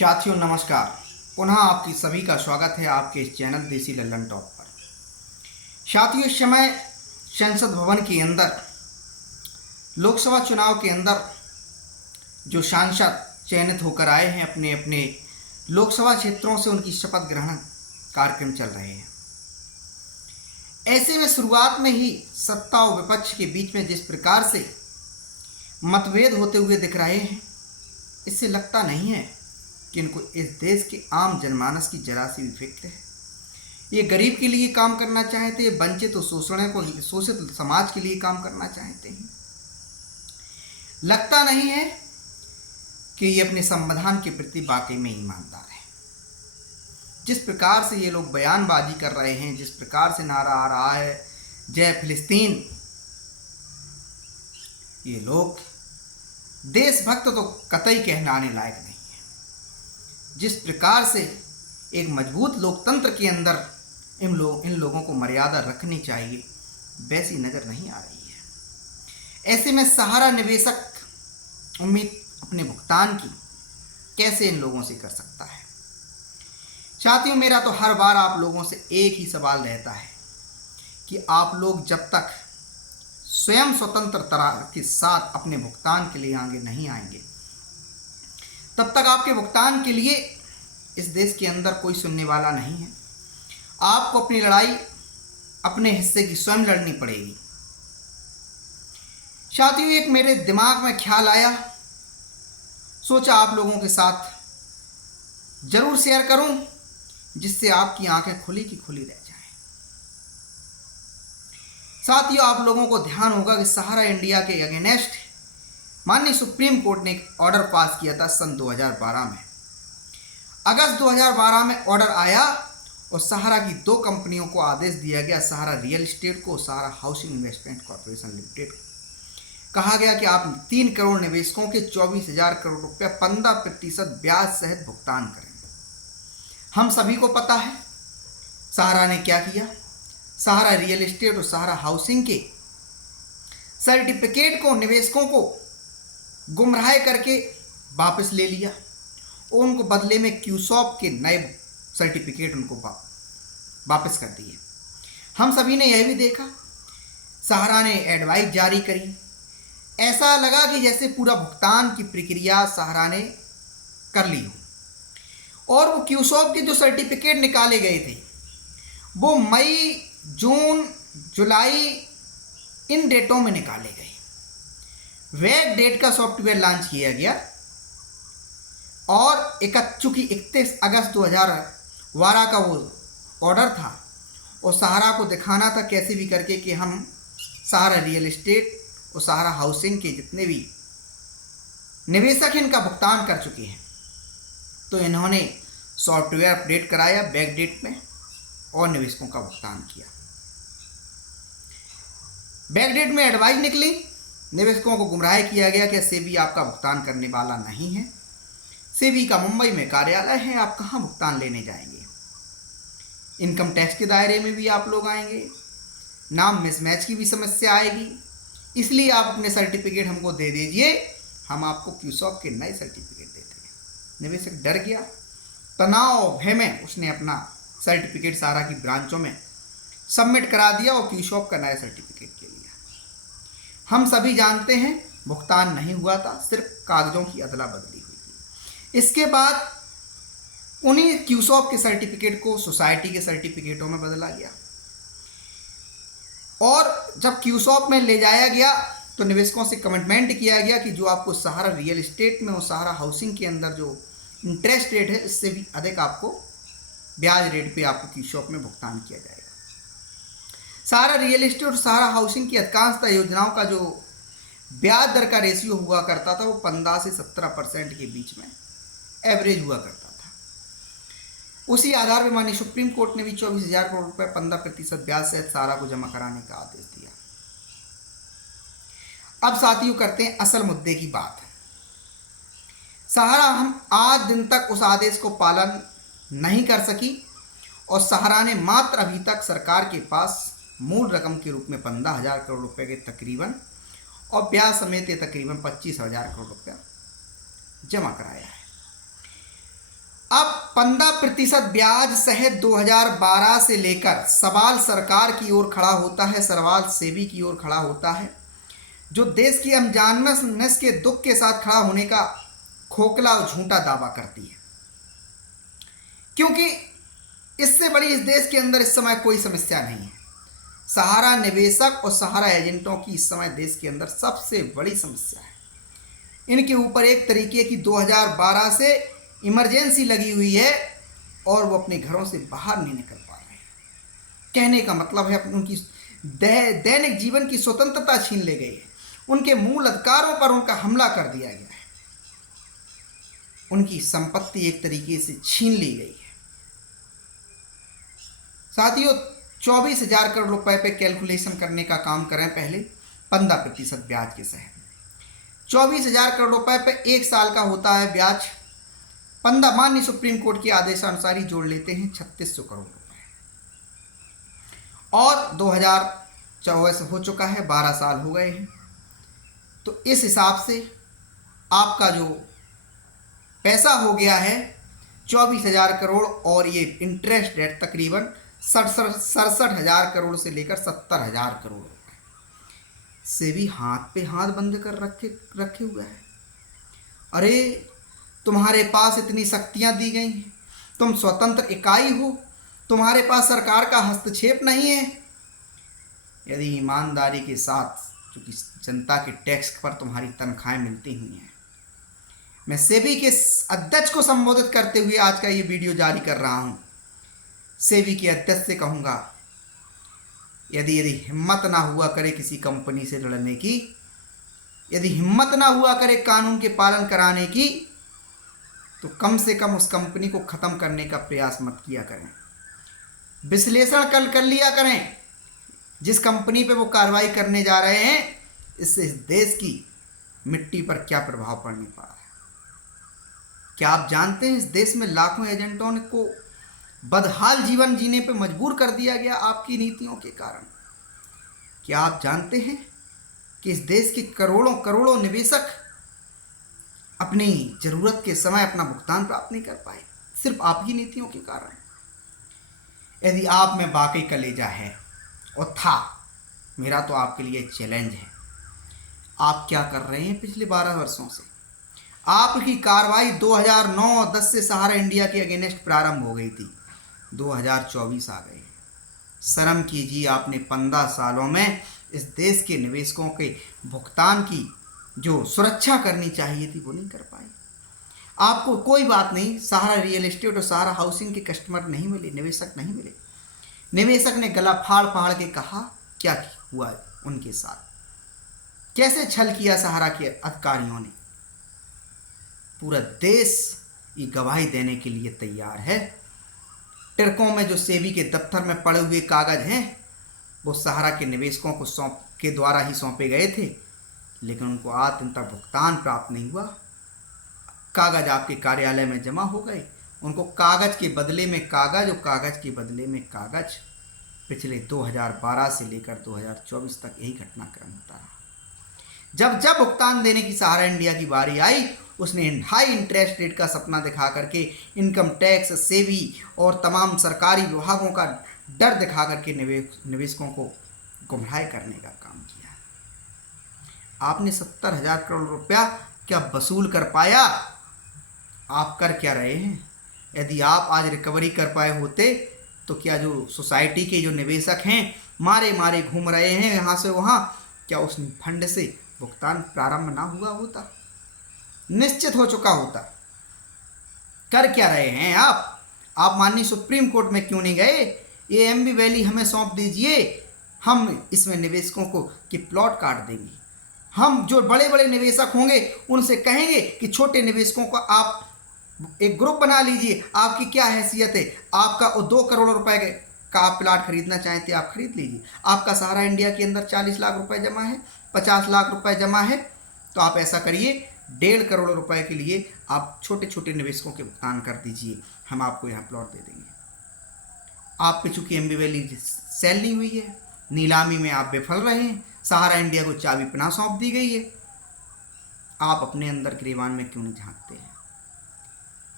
साथियों नमस्कार। पुनः आपकी सभी का स्वागत है आपके इस चैनल देसी लल्लन टॉप पर। साथियों, इस समय संसद भवन के अंदर लोकसभा चुनाव के अंदर जो सांसद चयनित होकर आए हैं अपने अपने लोकसभा क्षेत्रों से, उनकी शपथ ग्रहण कार्यक्रम चल रहे हैं। ऐसे में शुरुआत में ही सत्ता और विपक्ष के बीच में जिस प्रकार से मतभेद होते हुए दिख रहे हैं, इससे लगता नहीं है कि इनको इस देश के आम जनमानस की जरा सी भी फिक्र है। ये गरीब के लिए काम करना चाहते हैं, वंचित और शोषित समाज के लिए काम करना चाहते हैं। लगता नहीं है कि ये अपने संविधान के प्रति वाकई में ईमानदार है। जिस प्रकार से ये लोग बयानबाजी कर रहे हैं, जिस प्रकार से नारा आ रहा है जय फिलिस्तीन, ये लोग देशभक्त तो कतई कहलाने लायक नहीं है। जिस प्रकार से एक मजबूत लोकतंत्र के अंदर इन लोगों को मर्यादा रखनी चाहिए, वैसी नज़र नहीं आ रही है। ऐसे में सहारा निवेशक उम्मीद अपने भुगतान की कैसे इन लोगों से कर सकता है। साथियों, मेरा तो हर बार आप लोगों से एक ही सवाल रहता है कि आप लोग जब तक स्वयं स्वतंत्रता के साथ अपने भुगतान के लिए आगे नहीं आएंगे, तब तक आपके भुगतान के लिए इस देश के अंदर कोई सुनने वाला नहीं है। आपको अपनी लड़ाई अपने हिस्से की स्वयं लड़नी पड़ेगी। साथियों, एक मेरे दिमाग में ख्याल आया, सोचा आप लोगों के साथ जरूर शेयर करूं, जिससे आपकी आंखें खुली की खुली रह जाएं। साथियों, आप लोगों को ध्यान होगा कि सहारा इंडिया के अगेंस्ट माननीय सुप्रीम कोर्ट ने एक ऑर्डर पास किया था सन 2012 में। अगस्त 2012 में ऑर्डर आया और सहारा की दो कंपनियों को आदेश दिया गया, सहारा रियल एस्टेट को, सहारा हाउसिंग इन्वेस्टमेंट कॉर्पोरेशन लिमिटेड को। कहा गया कि आप 3 करोड़ निवेशकों के 24,000 करोड़ रुपये 15% ब्याज सहित भुगतान करें। हम सभी को पता है सहारा ने क्या किया। सहारा रियल एस्टेट और सहारा हाउसिंग के सर्टिफिकेट को निवेशकों को गुमराह करके वापस ले लिया और उनको बदले में क्यूसॉप के नए सर्टिफिकेट उनको वापस कर दिए। हम सभी ने यह भी देखा, सहारा ने एडवाइस जारी करी। ऐसा लगा कि जैसे पूरा भुगतान की प्रक्रिया सहारा ने कर ली हो। और वो क्यूसॉप के जो सर्टिफिकेट निकाले गए थे, वो मई, जून, जुलाई इन डेटों में निकाले गए। वैग डेट का सॉफ्टवेयर लॉन्च किया गया और चूंकि 31 अगस्त 2012 का वो ऑर्डर था और सहारा को दिखाना था कैसे भी करके कि हम सहारा रियल एस्टेट और सहारा हाउसिंग के जितने भी निवेशक इनका भुगतान कर चुके हैं, तो इन्होंने सॉफ्टवेयर अपडेट कराया बैक डेट में और निवेशकों का भुगतान किया। बैक डेट में एडवाइस निकली, निवेशकों को गुमराह किया गया कि सेबी आपका भुगतान करने वाला नहीं है। सेबी का मुंबई में कार्यालय है, आप कहाँ भुगतान लेने जाएंगे। इनकम टैक्स के दायरे में भी आप लोग आएंगे, नाम मिसमैच की भी समस्या आएगी। इसलिए आप अपने सर्टिफिकेट हमको दे दीजिए, हम आपको क्यूसॉप के नए सर्टिफिकेट देते हैं। निवेशक डर गया, तनाव भय में उसने अपना सर्टिफिकेट सहारा की ब्रांचों में सबमिट करा दिया और क्यूसॉप का नया सर्टिफिकेट ले लिया। हम सभी जानते हैं भुगतान नहीं हुआ था, सिर्फ कागजों की अदला बदली हुई थी। इसके बाद उन्हीं क्यूसॉप के सर्टिफिकेट को सोसाइटी के सर्टिफिकेटों में बदला गया और जब क्यूसॉप में ले जाया गया तो निवेशकों से कमिटमेंट किया गया कि जो आपको सहारा रियल एस्टेट में और सहारा हाउसिंग के अंदर जो इंटरेस्ट रेट है, इससे भी अधिक आपको ब्याज रेट पे आपको क्यूसॉप में भुगतान किया जाएगा। सहारा रियल एस्टेट और सहारा हाउसिंग की अधिकांशतः योजनाओं का जो ब्याज दर का रेशियो हुआ करता था वो 15 से 17% के बीच में एवरेज हुआ करता था। उसी आधार पर माननीय सुप्रीम कोर्ट ने भी 24,000 करोड़ रुपए 15% ब्याज सहित सहारा को जमा कराने का आदेश दिया। अब साथियों, करते हैं असल मुद्दे की बात। सहारा हम आज दिन तक उस आदेश को पालन नहीं कर सकी और सहारा ने मात्र अभी तक सरकार के पास मूल रकम के रूप में 15,000 करोड़ रुपए के तकरीबन और ब्याज समेत तकरीबन 25,000 करोड़ रुपया जमा कराया है। अब 15% ब्याज सहित 2012 से लेकर सवाल सरकार की ओर खड़ा होता है, सवाल सेबी की ओर खड़ा होता है, जो देश की अनजाने के दुख के साथ खड़ा होने का खोखला और झूठा दावा करती है। क्योंकि इससे बड़ी इस देश के अंदर इस समय कोई समस्या नहीं है। सहारा निवेशक और सहारा एजेंटों की इस समय देश के अंदर सबसे बड़ी समस्या है। इनके ऊपर एक तरीके की 2012 से इमरजेंसी लगी हुई है और वो अपने घरों से बाहर नहीं निकल पा रहे हैं। कहने का मतलब है उनकी दैनिक जीवन की स्वतंत्रता छीन ली गई है, उनके मूल अधिकारों पर उनका हमला कर दिया गया है, उनकी संपत्ति एक तरीके से छीन ली गई है। साथियों, 24,000 करोड़ रुपए पे कैलकुलेशन करने का काम करें पहले 15% ब्याज के सहित। 24,000 करोड़ रुपए पे एक साल का होता है ब्याज। 15 माननीय सुप्रीम कोर्ट के आदेशानुसार ही जोड़ लेते हैं 3600 करोड़ रुपए, और 2024 हो चुका है, 12 साल हो गए हैं। तो इस हिसाब से आपका जो पैसा हो गया है 24,000 करोड़, और ये इंटरेस्ट रेट तकरीबन 67,000 करोड़ से लेकर 70,000 करोड़ रुपए से भी हाथ पे हाथ बंद कर रखे हुए हैं। अरे तुम्हारे पास इतनी शक्तियां दी गई हैं, तुम स्वतंत्र इकाई हो, तुम्हारे पास सरकार का हस्तक्षेप नहीं है। यदि ईमानदारी के साथ, क्योंकि जनता के टैक्स पर तुम्हारी तनख्वाहें मिलती हुई हैं, मैं सेबी के अध्यक्ष को संबोधित करते हुए आज का ये वीडियो जारी कर रहा हूँ। सेबी के अध्यक्ष से कहूँगा, यदि हिम्मत ना हुआ करे किसी कंपनी से लड़ने की, यदि हिम्मत ना हुआ करे कानून के पालन कराने की, तो कम से कम उस कंपनी को ख़त्म करने का प्रयास मत किया करें। विश्लेषण कर लिया करें जिस कंपनी पे वो कार्रवाई करने जा रहे हैं, इससे इस देश की मिट्टी पर क्या प्रभाव पड़ने पा रहा है। क्या आप जानते हैं इस देश में लाखों एजेंटों को बदहाल जीवन जीने पे मजबूर कर दिया गया आपकी नीतियों के कारण। क्या आप जानते हैं कि इस देश के करोड़ों करोड़ों निवेशक अपनी ज़रूरत के समय अपना भुगतान प्राप्त नहीं कर पाए, सिर्फ आपकी नीतियों के कारण। यदि आप में वाकई कलेजा है और था, मेरा तो आपके लिए चैलेंज है, आप क्या कर रहे हैं पिछले 12 वर्षों से। आपकी कार्रवाई 2009-10 से सहारा इंडिया के अगेंस्ट प्रारंभ हो गई थी, 2024 आ गए। शर्म कीजिए, आपने 15 सालों में इस देश के निवेशकों के भुगतान की जो सुरक्षा करनी चाहिए थी वो नहीं कर पाए। आपको कोई बात नहीं, सहारा रियल एस्टेट और सहारा हाउसिंग के कस्टमर नहीं मिले, निवेशक नहीं मिले। निवेशक ने गला फाड़ फाड़ के कहा क्या हुआ उनके साथ, कैसे छल किया सहारा के अधिकारियों ने। पूरा देश ये गवाही देने के लिए तैयार है। टिरकों में जो सेबी के दफ्तर में पड़े हुए कागज हैं वो सहारा के निवेशकों को के द्वारा ही सौंपे गए थे, लेकिन उनको आज दिन तक भुगतान प्राप्त नहीं हुआ। कागज आपके कार्यालय में जमा हो गए, उनको कागज के बदले में कागज और कागज के बदले में कागज। पिछले 2012 से लेकर 2024 तक यही घटनाक्रम होता रहा। जब जब भुगतान देने की सहारा इंडिया की बारी आई, उसने हाई इंटरेस्ट रेट का सपना दिखा करके इनकम टैक्स, सेबी और तमाम सरकारी विभागों का डर दिखा करके निवेशकों को गुमराह करने का काम किया। आपने 70,000 करोड़ रुपया क्या वसूल कर पाया? आप कर क्या रहे हैं? यदि आप आज रिकवरी कर पाए होते तो क्या जो सोसाइटी के जो निवेशक हैं मारे मारे घूम रहे हैं यहाँ से वहाँ, क्या उस फंड से भुगतान प्रारंभ ना हुआ होता? निश्चित हो चुका होता। कर क्या रहे हैं आप माननीय सुप्रीम कोर्ट में क्यों नहीं गए? ये एमबी वैली हमें सौंप दीजिए, हम इसमें निवेशकों को के प्लॉट काट देंगे। हम जो बड़े बड़े निवेशक होंगे उनसे कहेंगे कि छोटे निवेशकों को आप एक ग्रुप बना लीजिए, आपकी क्या हैसियत है, आपका 2 करोड़ रुपए का आप प्लाट खरीदना चाहते हैं आप खरीद लीजिए। आपका सहारा इंडिया के अंदर 40 लाख रुपए जमा है, 50 लाख रुपए जमा है, तो आप ऐसा करिए 1.5 करोड़ रुपए के लिए आप छोटे छोटे निवेशकों के भुगतान कर दीजिए, हम आपको यहाँ प्लॉट दे देंगे। आप पे चूंकि एमबी वैली सेल नहीं हुई है, नीलामी में आप विफल रहे हैं, सहारा इंडिया को चाबी पनाह सौंप दी गई है, आप अपने अंदर गिरेबान में क्यों नहीं झांकते हैं?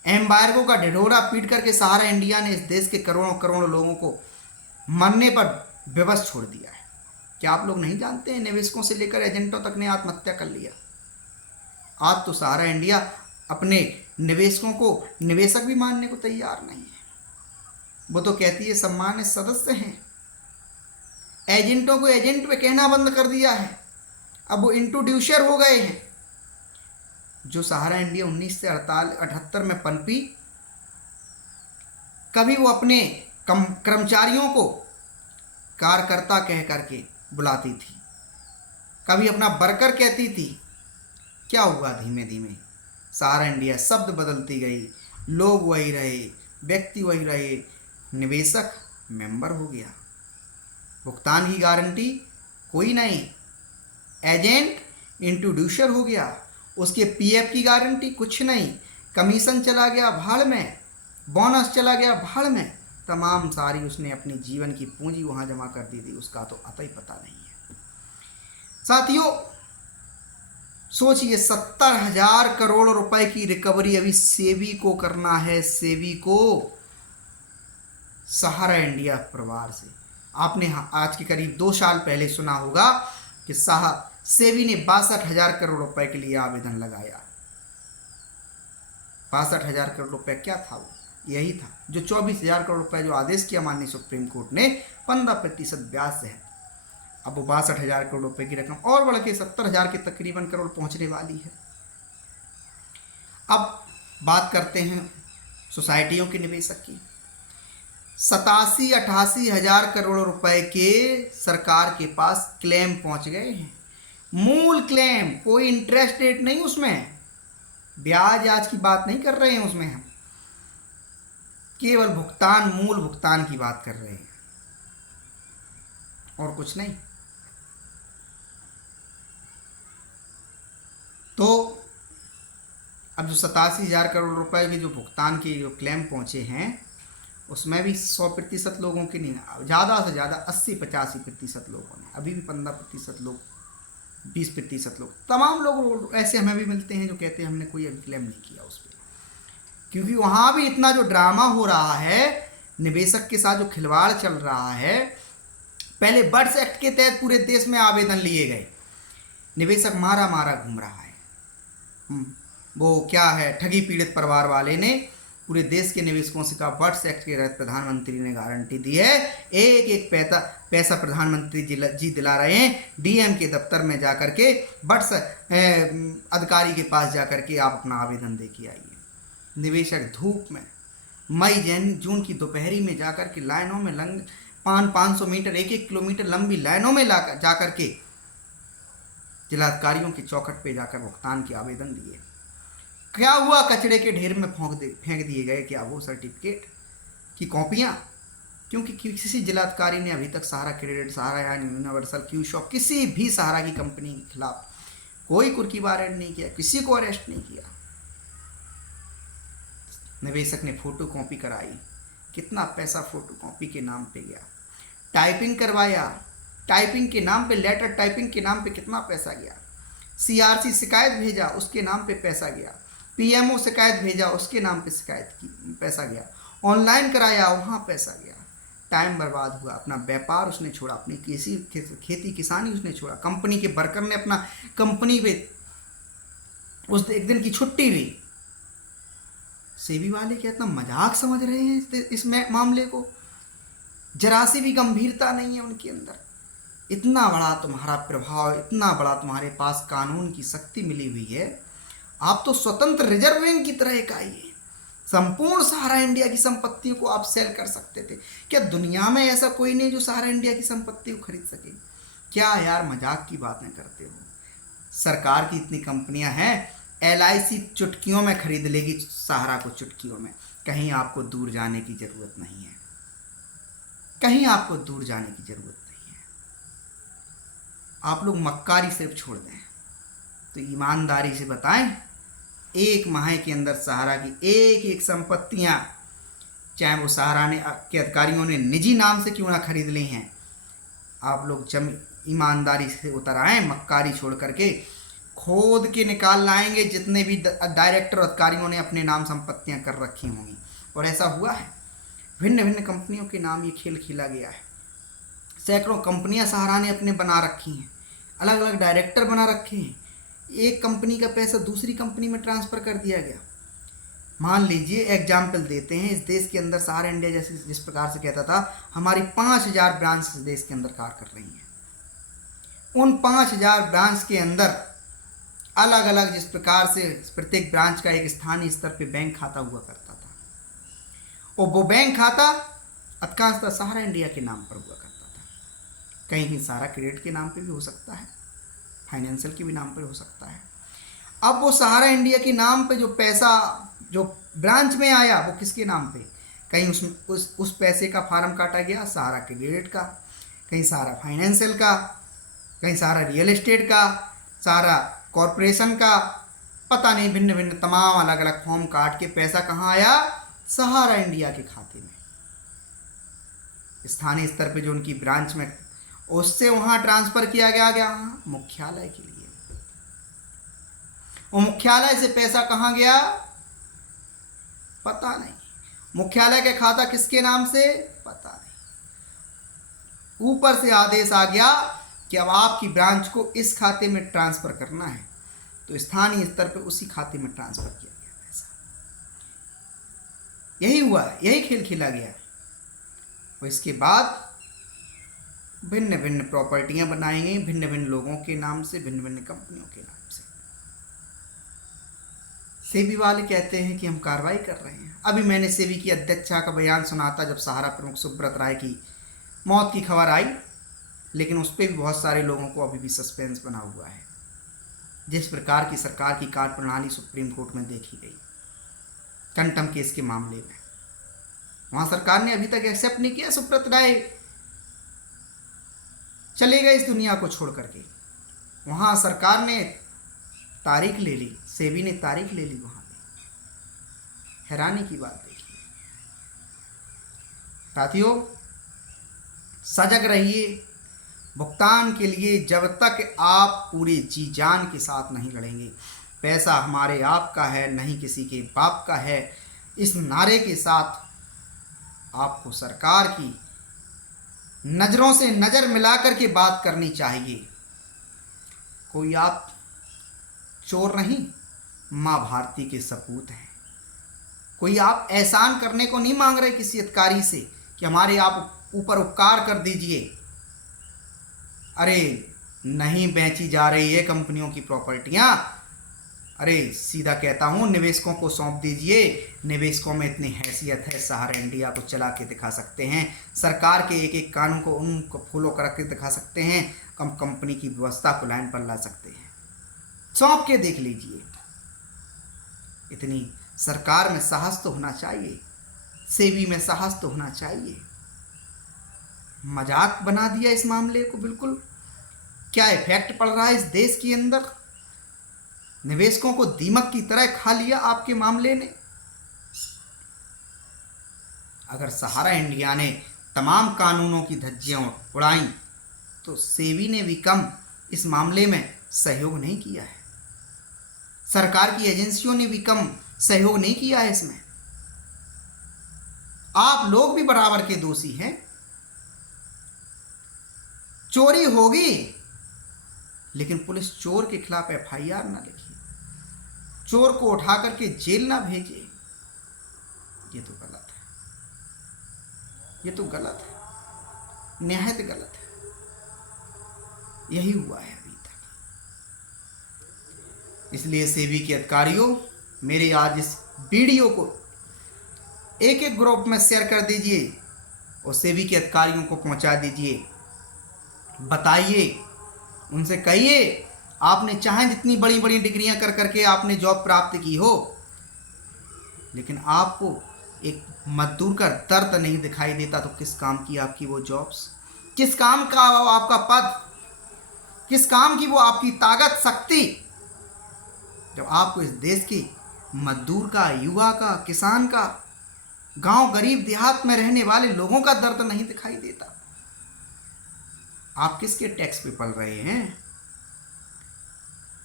एम्बार्गो का ढिढोरा पीट करके सहारा इंडिया ने इस देश के करोड़ों करोड़ों लोगों को मरने पर बेबस छोड़ दिया है। क्या आप लोग नहीं जानते हैं, निवेशकों से लेकर एजेंटों तक ने आत्महत्या कर लिया। आज तो सहारा इंडिया अपने निवेशकों को निवेशक भी मानने को तैयार नहीं है। वो तो कहती है सम्मानित सदस्य हैं। एजेंटों को एजेंट पे कहना बंद कर दिया है, अब वो इंट्रोड्यूसर हो गए हैं। जो सहारा इंडिया 1978 में पनपी, कभी वो अपने कर्मचारियों को कार्यकर्ता कह करके बुलाती थी, कभी अपना वर्कर कहती थी। क्या हुआ? धीमे धीमे सहारा इंडिया शब्द बदलती गई, लोग वही रहे, व्यक्ति वही रहे, निवेशक मेंबर हो गया। भुगतान की गारंटी कोई नहीं, एजेंट इंट्रोड्यूसर हो गया, उसके पीएफ की गारंटी कुछ नहीं, कमीशन चला गया भाड़ में, बोनस चला गया भाड़ में, तमाम सारी उसने अपनी जीवन की पूंजी वहां जमा कर दी थी, उसका तो अता ही पता नहीं है। साथियों सोचिए, 70,000 करोड़ रुपए की रिकवरी अभी सेबी को करना है, सेबी को, सहारा इंडिया परिवार से। आपने आज के करीब 2 साल पहले सुना होगा कि सेबी ने 62,000 करोड़ रुपए के लिए आवेदन लगाया। 62,000 करोड़ रुपए क्या था? वो यही था जो 24,000 करोड़ रुपए जो आदेश किया माननीय सुप्रीम कोर्ट ने 15% ब्याज से। अब वो 62,000 करोड़ रुपए की रकम और बढ़ के 70,000 के तकरीबन करोड़ पहुंचने वाली है। अब बात करते हैं सोसाइटियों के निवेशक की। 87-88 हजार करोड़ रुपए के सरकार के पास क्लेम पहुंच गए हैं। मूल क्लेम, कोई इंटरेस्ट रेट नहीं, उसमें ब्याज आज की बात नहीं कर रहे हैं, उसमें हम केवल भुगतान, मूल भुगतान की बात कर रहे हैं और कुछ नहीं। तो अब जो 87,000 करोड़ रुपए के जो भुगतान के जो क्लेम पहुंचे हैं, उसमें भी 100% लोगों के नहीं, ज़्यादा से ज़्यादा 80-85% लोगों ने, अभी भी 15% लोग, 20% लोग, तमाम लोग ऐसे हमें भी मिलते हैं जो कहते हैं हमने कोई अभी क्लेम नहीं किया उस पर। क्योंकि वहाँ भी इतना जो ड्रामा हो रहा है, निवेशक के साथ जो खिलवाड़ चल रहा है। पहले बर्ड्स एक्ट के तहत पूरे देश में आवेदन लिए गए, निवेशक मारा मारा घूम रहा है। वो क्या है, ठगी पीड़ित परिवार वाले ने पूरे देश के निवेशकों से कहा, बर्ड्स एक्ट के तहत प्रधानमंत्री ने गारंटी दी है, एक एक पैसा प्रधानमंत्री जी दिला रहे हैं। डीएम के दफ्तर में जाकर के, बर्ड्स अधिकारी के पास जाकर के आप अपना आवेदन दे के आइए। निवेशक धूप में मई जून की दोपहरी में जाकर के लाइनों में 500 मीटर, 1-1 किलोमीटर लंबी लाइनों में जाकर के जिलाधिकारियों की चौखट पे जाकर भुगतान के आवेदन दिए। क्या हुआ? कचड़े के ढेर में फेंक दिए गए। क्या वो सर्टिफिकेट की कॉपियां? क्योंकि किसी जिलाधिकारी ने अभी तक सहारा क्रेडिट, सहारा या यूनिवर्सल, क्यू शॉप, किसी भी सहारा की कंपनी के खिलाफ कोई कुर्की वारंट नहीं किया, किसी को अरेस्ट नहीं किया। निवेशक ने फोटो कॉपी कराई, कितना पैसा फोटो कॉपी के नाम पे गया। टाइपिंग करवाया, टाइपिंग के नाम पे, लेटर टाइपिंग के नाम पे कितना पैसा गया। सीआरसी शिकायत भेजा, उसके नाम पे पैसा गया। पीएमओ शिकायत भेजा, उसके नाम पे पैसा गया। ऑनलाइन कराया, वहाँ पैसा गया। टाइम बर्बाद हुआ, अपना व्यापार उसने छोड़ा, अपनी खेती किसानी उसने छोड़ा। कंपनी के वर्कर ने अपना कंपनी पे उस एक दिन की छुट्टी ली। सेबी वाले क्या इतना मजाक समझ रहे हैं इस मामले को? जरा सी भी गंभीरता नहीं है उनके अंदर। इतना बड़ा तुम्हारा प्रभाव, इतना बड़ा तुम्हारे पास कानून की शक्ति मिली हुई है, आप तो स्वतंत्र रिजर्व बैंक की तरह इकाई है। संपूर्ण सहारा इंडिया की संपत्तियों को आप सेल कर सकते थे। क्या दुनिया में ऐसा कोई नहीं जो सहारा इंडिया की संपत्ति को खरीद सके? क्या यार मजाक की बातें करते हो? सरकार की इतनी कंपनियां हैं, LIC चुटकियों में खरीद लेगी सहारा को, चुटकियों में। कहीं आपको दूर जाने की जरूरत नहीं है, कहीं आपको दूर जाने की जरूरत नहीं है। आप लोग मक्कारी सिर्फ छोड़ दें तो ईमानदारी से बताएं, एक माह के अंदर सहारा की एक एक संपत्तियां, चाहे वो सहारा ने के अधिकारियों ने निजी नाम से क्यों ना खरीद ली हैं, आप लोग ईमानदारी से उतर आए, मक्कारी छोड़ करके खोद के निकाल लाएंगे जितने भी डायरेक्टर अधिकारियों ने अपने नाम संपत्तियां कर रखी होंगी। और ऐसा हुआ है, भिन्न भिन्न कंपनियों के नाम ये खेल खेला गया है। सैकड़ों कंपनियां सहारा ने अपने बना रखी हैं, अलग अलग डायरेक्टर बना रखे हैं। एक कंपनी का पैसा दूसरी कंपनी में ट्रांसफ़र कर दिया गया। मान लीजिए, एग्जाम्पल देते हैं, इस देश के अंदर सहारा इंडिया जैसे जिस प्रकार से कहता था हमारी 5000 ब्रांच इस देश के अंदर कार्य कर रही हैं, उन 5000 ब्रांच के अंदर अलग अलग जिस प्रकार से प्रत्येक ब्रांच का एक स्थानीय स्तर पे बैंक खाता हुआ करता था, और वो बैंक खाता अधिकांशतः सहारा इंडिया के नाम पर हुआ करता था। कहीं कहीं सहारा क्रेडिट के नाम पे भी हो सकता है, फाइनेंशियल के भी नाम पर हो सकता है। अब वो सहारा इंडिया के नाम पे जो पैसा जो ब्रांच में आया वो किसके नाम पे, कहीं उस पैसे का फार्म काटा गया सहारा क्रेडिट का, कहीं सहारा फाइनेंशियल का, कहीं सहारा रियल एस्टेट का, सहारा कॉरपोरेशन का, पता नहीं भिन्न भिन्न तमाम अलग अलग फॉर्म काट के पैसा कहाँ आया, सहारा इंडिया के खाते में। स्थानीय स्तर पे जो उनकी ब्रांच में उससे वहाँ ट्रांसफ़र किया गया मुख्यालय के लिए। और मुख्यालय से पैसा कहाँ गया पता नहीं, मुख्यालय का खाता किसके नाम से पता नहीं। ऊपर से आदेश आ गया कि अब आपकी ब्रांच को इस खाते में ट्रांसफ़र करना है, तो स्थानीय स्तर पे उसी खाते में ट्रांसफ़र किया गया पैसा। यही हुआ, यही खेल खेला गया। और इसके बाद भिन्न भिन्न प्रॉपर्टियां बनाई गई, भिन्न भिन्न लोगों के नाम से, भिन्न भिन्न कंपनियों के नाम से। सेबी वाले कहते हैं कि हम कार्रवाई कर रहे हैं। अभी मैंने सेबी की अध्यक्षा का बयान सुना था जब सहारा प्रमुख सुब्रत राय की मौत की खबर आई, लेकिन उस पर भी बहुत सारे लोगों को अभी भी सस्पेंस बना हुआ है। जिस प्रकार की सरकार की कार्यप्रणाली सुप्रीम कोर्ट में देखी गई कंटम केस के मामले में, वहाँ सरकार ने अभी तक एक्सेप्ट नहीं किया सुब्रत राय चले गए इस दुनिया को छोड़ करके। वहाँ सरकार ने तारीख ले ली, सेबी ने तारीख ले ली वहाँ पे। हैरानी की बात देखिए साथियों, सजग रहिए। भुगतान के लिए जब तक आप पूरे जी जान के साथ नहीं लड़ेंगे, पैसा हमारे आपका है नहीं किसी के बाप का है, इस नारे के साथ आपको सरकार की नज़रों से नज़र मिलाकर के बात करनी चाहिए। कोई आप चोर नहीं, माँ भारती के सपूत हैं। कोई आप एहसान करने को नहीं मांग रहे किसी अधिकारी से कि हमारे आप ऊपर उपकार कर दीजिए। अरे नहीं बेची जा रही है कंपनियों की प्रॉपर्टियां, अरे सीधा कहता हूँ निवेशकों को सौंप दीजिए। निवेशकों में इतनी हैसियत है, सहारा इंडिया को चला के दिखा सकते हैं, सरकार के एक एक कानून को उनको फॉलो करके दिखा सकते हैं, कंपनी की व्यवस्था को लाइन पर ला सकते हैं। सौंप के देख लीजिए। इतनी सरकार में साहस तो होना चाहिए, सेबी में साहस तो होना चाहिए। मजाक बना दिया इस मामले को बिल्कुल। क्या इफेक्ट पड़ रहा है इस देश के अंदर, निवेशकों को दीमक की तरह खा लिया आपके मामले ने। अगर सहारा इंडिया ने तमाम कानूनों की धज्जियां उड़ाई तो सेबी ने भी कम इस मामले में सहयोग नहीं किया है, सरकार की एजेंसियों ने भी कम सहयोग नहीं किया है इसमें। आप लोग भी बराबर के दोषी हैं। चोरी होगी लेकिन पुलिस चोर के खिलाफ एफआईआर ना लिखे, चोर को उठा करके जेल ना भेजे। ये तो गलत है, ये तो गलत है, निहायत गलत है। यही हुआ है अभी तक। इसलिए सेबी के अधिकारियों, मेरे आज इस वीडियो को एक एक ग्रुप में शेयर कर दीजिए और सेबी के अधिकारियों को पहुंचा दीजिए। बताइए, उनसे कहिए आपने चाहे जितनी बड़ी बड़ी डिग्रियां कर करके आपने जॉब प्राप्त की हो, लेकिन आपको एक मजदूर का दर्द नहीं दिखाई देता तो किस काम की आपकी वो जॉब्स, किस काम का आपका पद, किस काम की वो आपकी ताकत शक्ति, जब आपको इस देश के मजदूर का, युवा का, किसान का, गांव गरीब देहात में रहने वाले लोगों का दर्द नहीं दिखाई देता। आप किसके टैक्स पे पल रहे हैं?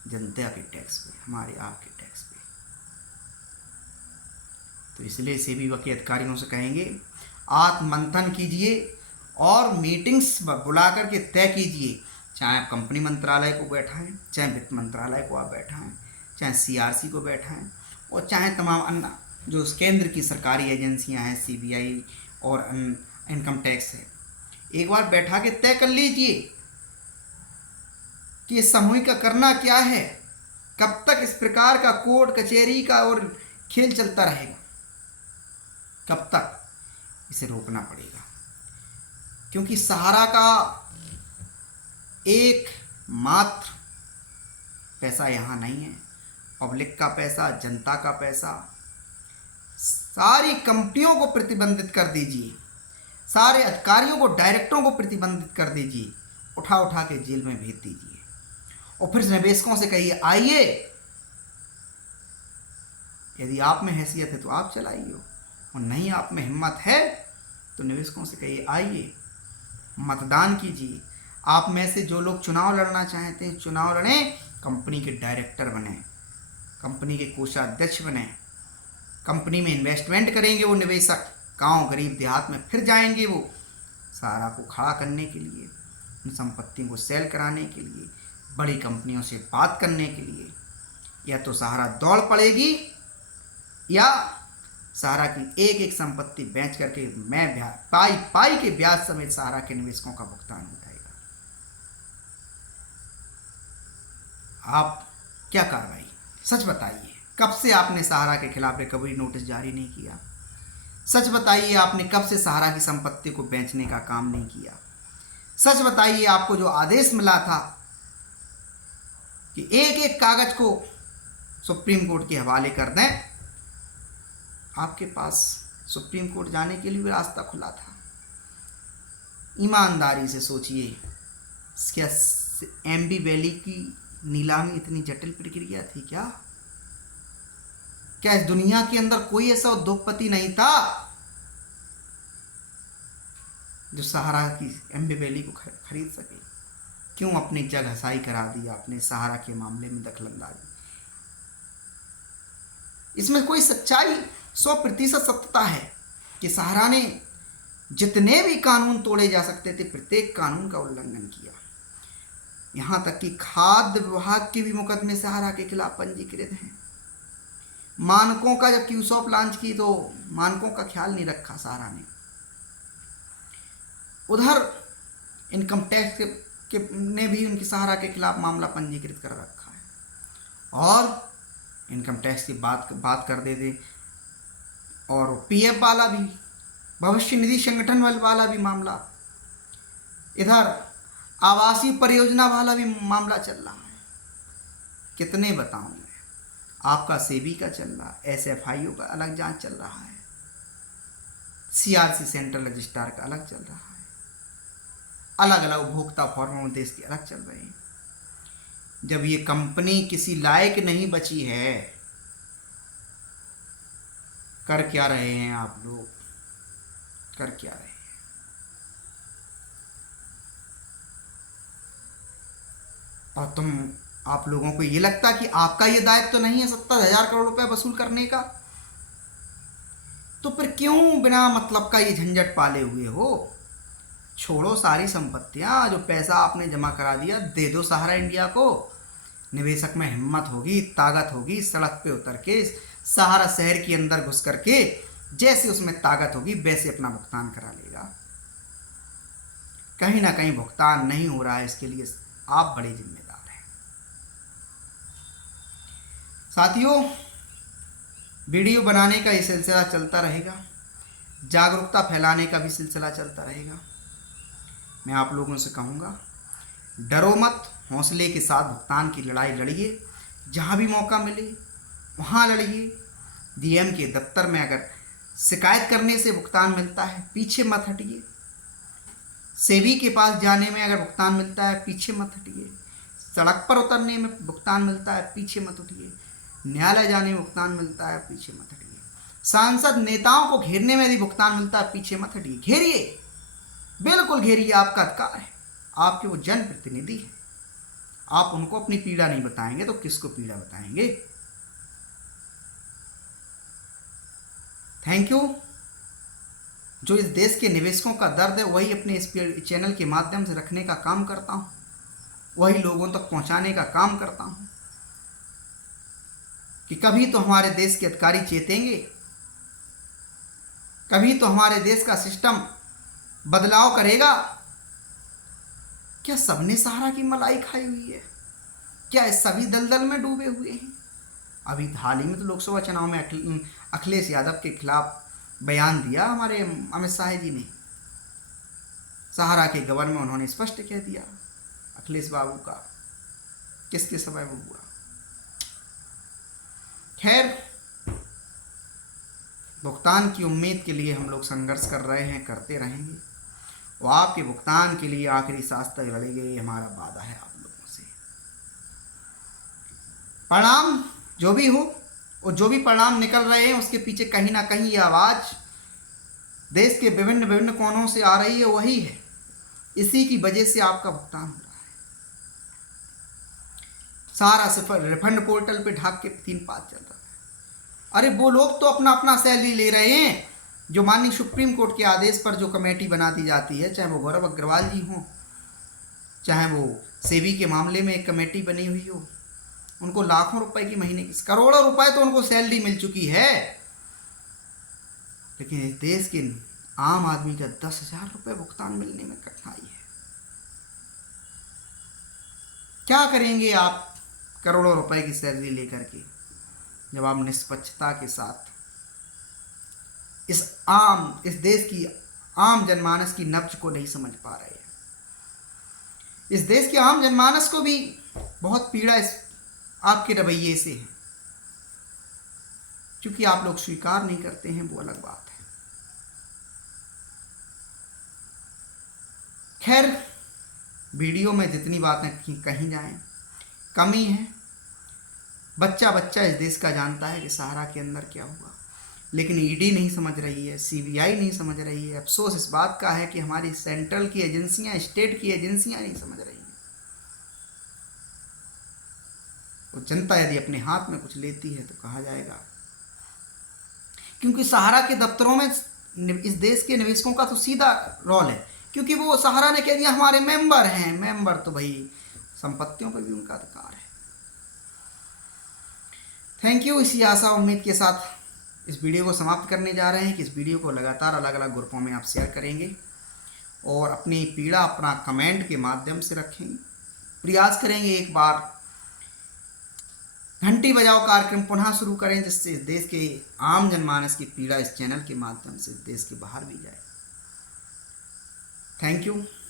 जनता के टैक्स पे, हमारे आपके टैक्स पे। तो इसलिए सेबी के अधिकारियों से कहेंगे आत्ममंथन कीजिए और मीटिंग्स बुला करके तय कीजिए, चाहे आप कंपनी मंत्रालय को बैठाएं, चाहे वित्त मंत्रालय को आप बैठाएं, चाहे सीआरसी को बैठाएं, और चाहे तमाम अन्य जो केंद्र की सरकारी एजेंसियां हैं, सीबीआई और इनकम टैक्स है, एक बार बैठा के तय कर लीजिए कि ये सामूहिक का करना क्या है, कब तक इस प्रकार का कोर्ट कचहरी का और खेल चलता रहेगा, कब तक इसे रोकना पड़ेगा। क्योंकि सहारा का एक मात्र पैसा यहाँ नहीं है, पब्लिक का पैसा, जनता का पैसा। सारी कंपनियों को प्रतिबंधित कर दीजिए, सारे अधिकारियों को, डायरेक्टरों को प्रतिबंधित कर दीजिए, उठा उठा के जेल में भेज दीजिए, और फिर निवेशकों से कहिए आइए, यदि आप में हैसियत है तो आप चलाइए, और नहीं आप में हिम्मत है तो निवेशकों से कहिए आइए, मतदान कीजिए। आप में से जो लोग चुनाव लड़ना चाहते हैं चुनाव लड़ें, कंपनी के डायरेक्टर बने, कंपनी के कोषाध्यक्ष बने, कंपनी में इन्वेस्टमेंट करेंगे वो निवेशक, गांव गरीब देहात में फिर जाएंगे वो सहारा को खड़ा करने के लिए, उन संपत्तियों को सेल कराने के लिए, बड़ी कंपनियों से बात करने के लिए। या तो सहारा दौड़ पड़ेगी या सहारा की एक एक संपत्ति बेच करके मैं पाई पाई के ब्याज समेत सहारा के निवेशकों का भुगतान उठाएगा। आप क्या कार्रवाई, सच बताइए, कब से आपने सहारा के खिलाफ रिकवरी नोटिस जारी नहीं किया? सच बताइए, आपने कब से सहारा की संपत्ति को बेचने का काम नहीं किया? सच बताइए, आपको जो आदेश मिला था कि एक एक कागज को सुप्रीम कोर्ट के हवाले कर दें, आपके पास सुप्रीम कोर्ट जाने के लिए भी रास्ता खुला था। ईमानदारी से सोचिए, क्या एमबी वैली की नीलामी इतनी जटिल प्रक्रिया थी क्या? क्या इस दुनिया के अंदर कोई ऐसा उद्योगपति नहीं था जो सहारा की एमबी वैली को खरीद सके? क्यों अपनी जगह घसाई करा दिया आपने सहारा के मामले में दखलंदाजी? इसमें कोई सच्चाई 100% सत्यता है कि सहारा ने जितने भी कानून तोड़े जा सकते थे प्रत्येक कानून का उल्लंघन किया। यहाँ तक कि खाद्य विभाग के भी मुकदमे सहारा के खिलाफ पंजीकृत हैं। मानकों का जब क्यूसॉप लॉन्च की तो मानकों का ख्याल नहीं रखा सहारा ने। उधर इनकम टैक्स ने भी उनकी सहारा के खिलाफ मामला पंजीकृत कर रखा है। और इनकम टैक्स की बात कर देते और पीएफ वाला भी, भविष्य निधि संगठन वाला भी मामला, इधर आवासीय परियोजना वाला भी मामला चल रहा है। कितने बताऊं मैं, आपका सेबी का चल रहा है, एसएफआईओ का अलग जांच चल रहा है, सीआरसी सेंट्रल रजिस्ट्रार का अलग चल रहा है, अलग अलग उपभोक्ता फॉर्मों देश के अलग चल रहे हैं। जब ये कंपनी किसी लायक नहीं बची है, कर क्या रहे हैं आप लोग, कर क्या रहे हैं? और आप लोगों को ये लगता कि आपका ये दायित्व तो नहीं है 70,000 करोड़ रुपए वसूल करने का? तो फिर क्यों बिना मतलब का ये झंझट पाले हुए हो? छोड़ो सारी संपत्तियां, जो पैसा आपने जमा करा दिया दे दो सहारा इंडिया को। निवेशक में हिम्मत होगी, ताकत होगी, सड़क पे उतर के सहारा शहर के अंदर घुस करके जैसे उसमें ताकत होगी वैसे अपना भुगतान करा लेगा। कहीं ना कहीं भुगतान नहीं हो रहा है, इसके लिए आप बड़े जिम्मेदार हैं। साथियों, वीडियो बनाने का ये सिलसिला चलता रहेगा, जागरूकता फैलाने का भी सिलसिला चलता रहेगा। मैं आप लोगों से कहूँगा, डरो मत, हौसले के साथ भुगतान की लड़ाई लड़िए। जहाँ भी मौका मिले वहाँ लड़िए। डीएम के दफ्तर में अगर शिकायत करने से भुगतान मिलता है, पीछे मत हटिए। सेबी के पास जाने में अगर भुगतान मिलता है, पीछे मत हटिए। सड़क पर उतरने में भुगतान मिलता है, पीछे मत हटिए। न्यायालय जाने में भुगतान मिलता है, पीछे मत हटिए। सांसद नेताओं को घेरने में यदि भुगतान मिलता है, पीछे मत हटिए। घेरिए, बिल्कुल घेरिए, आपका अधिकार है, आपके वो जनप्रतिनिधि हैं, आप उनको अपनी पीड़ा नहीं बताएंगे तो किसको पीड़ा बताएंगे। Thank you. जो इस देश के निवेशकों का दर्द है वही अपने इस चैनल के माध्यम से रखने का काम करता हूँ, वही लोगों तक पहुँचाने का काम करता हूँ कि कभी तो हमारे देश के अधिकारी चेतेंगे, कभी तो हमारे देश का सिस्टम बदलाव करेगा। क्या सबने सहारा की मलाई खाई हुई है? क्या इस सभी दलदल में डूबे हुए हैं? अभी हाल ही में तो लोकसभा चुनाव में अखिलेश यादव के खिलाफ बयान दिया हमारे अमित शाह जी ने। सहारा के गवर्नर में उन्होंने स्पष्ट कह दिया अखिलेश बाबू का किसके समय वो हुआ। खैर, भुगतान की उम्मीद के लिए हम लोग संघर्ष कर रहे हैं, करते रहेंगे और आपके भुगतान के लिए आखिरी सांस तक लड़ेंगे, ये हमारा वादा है आप लोगों से। परिणाम जो भी हो और जो भी परिणाम निकल रहे हैं उसके पीछे कहीं ना कहीं ये आवाज़ देश के विभिन्न विभिन्न कोनों से आ रही है, वही है। इसी की वजह से आपका भुगतान हो रहा है। सारा सिर्फ रिफंड पोर्टल पे ढाक के 3 पास चल रहा है। अरे वो लोग तो अपना अपना सैलरी ले रहे हैं जो माननीय सुप्रीम कोर्ट के आदेश पर जो कमेटी बना दी जाती है, चाहे वो गौरव अग्रवाल जी हों, चाहे वो सेबी के मामले में एक कमेटी बनी हुई हो, उनको लाखों रुपए की महीने की, करोड़ों रुपए तो उनको सैलरी मिल चुकी है, लेकिन इस देश के आम आदमी का 10,000 रुपये भुगतान मिलने में कठिनाई है। क्या करेंगे आप करोड़ों रुपए की सैलरी लेकर के, जब आप निष्पक्षता के साथ इस देश की आम जनमानस की नब्ज को नहीं समझ पा रहे हैं। इस देश के आम जनमानस को भी बहुत पीड़ा इस आपके रवैये से है। क्योंकि आप लोग स्वीकार नहीं करते हैं, वो अलग बात है। खैर, वीडियो में जितनी बातें कही जाएं कमी है। बच्चा बच्चा इस देश का जानता है कि सहारा के अंदर क्या हुआ, लेकिन ईडी नहीं समझ रही है, सीबीआई नहीं समझ रही है। अफसोस इस बात का है कि हमारी सेंट्रल की एजेंसियां, स्टेट की एजेंसियां नहीं समझ रही हैं। वो जनता यदि अपने हाथ में कुछ लेती है तो कहा जाएगा, क्योंकि सहारा के दफ्तरों में इस देश के निवेशकों का तो सीधा रोल है, क्योंकि वो सहारा ने कह दिया हमारे मेंबर हैं। मेंबर तो भाई संपत्तियों पर भी उनका अधिकार है। Thank you. इसी आशा उम्मीद के साथ इस वीडियो को समाप्त करने जा रहे हैं कि इस वीडियो को लगातार अलग अलग ग्रुपों में आप शेयर करेंगे और अपनी पीड़ा अपना कमेंट के माध्यम से रखेंगे। प्रयास करेंगे एक बार घंटी बजाओ कार्यक्रम पुनः शुरू करें, जिससे इस देश के आम जनमानस की पीड़ा इस चैनल के माध्यम से देश के बाहर भी जाए। Thank you.